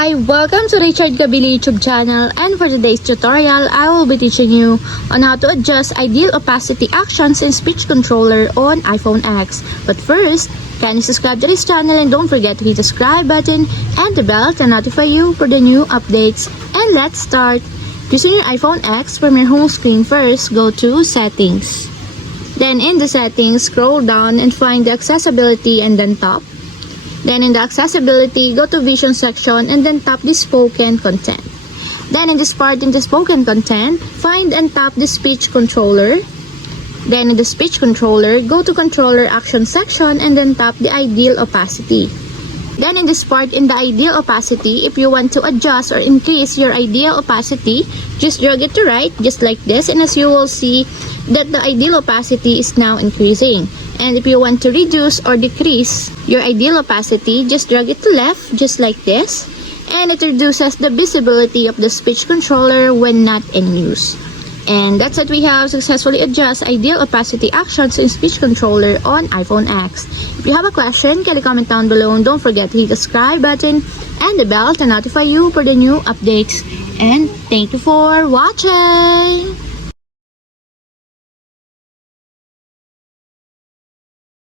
Hi! Welcome to Richard Gabili YouTube channel, and for today's tutorial, I will be teaching you on how to adjust ideal opacity actions in speech controller on iPhone X. But first, kindly subscribe to this channel and don't forget to hit the subscribe button and the bell to notify you for the new updates. And let's start! Using your iPhone X, from your home screen first, go to Settings. Then in the Settings, scroll down and find the Accessibility and then Top. Then in the accessibility, go to vision section and then tap the spoken content. Then in this part, in the spoken content, find and tap the speech controller. Then in the speech controller, go to controller action section and then tap the ideal opacity. Then in this part, in the ideal opacity, if you want to adjust or increase your ideal opacity, just drag it to right, just like this, and as you will see that the ideal opacity is now increasing. And if you want to reduce or decrease your ideal opacity, just drag it to left, just like this, and it reduces the visibility of the speech controller when not in use. And that's it, we have successfully adjust ideal opacity actions in speech controller on iPhone X. If you have a question, kindly comment down below and don't forget to hit the subscribe button and the bell to notify you for the new updates. And thank you for watching!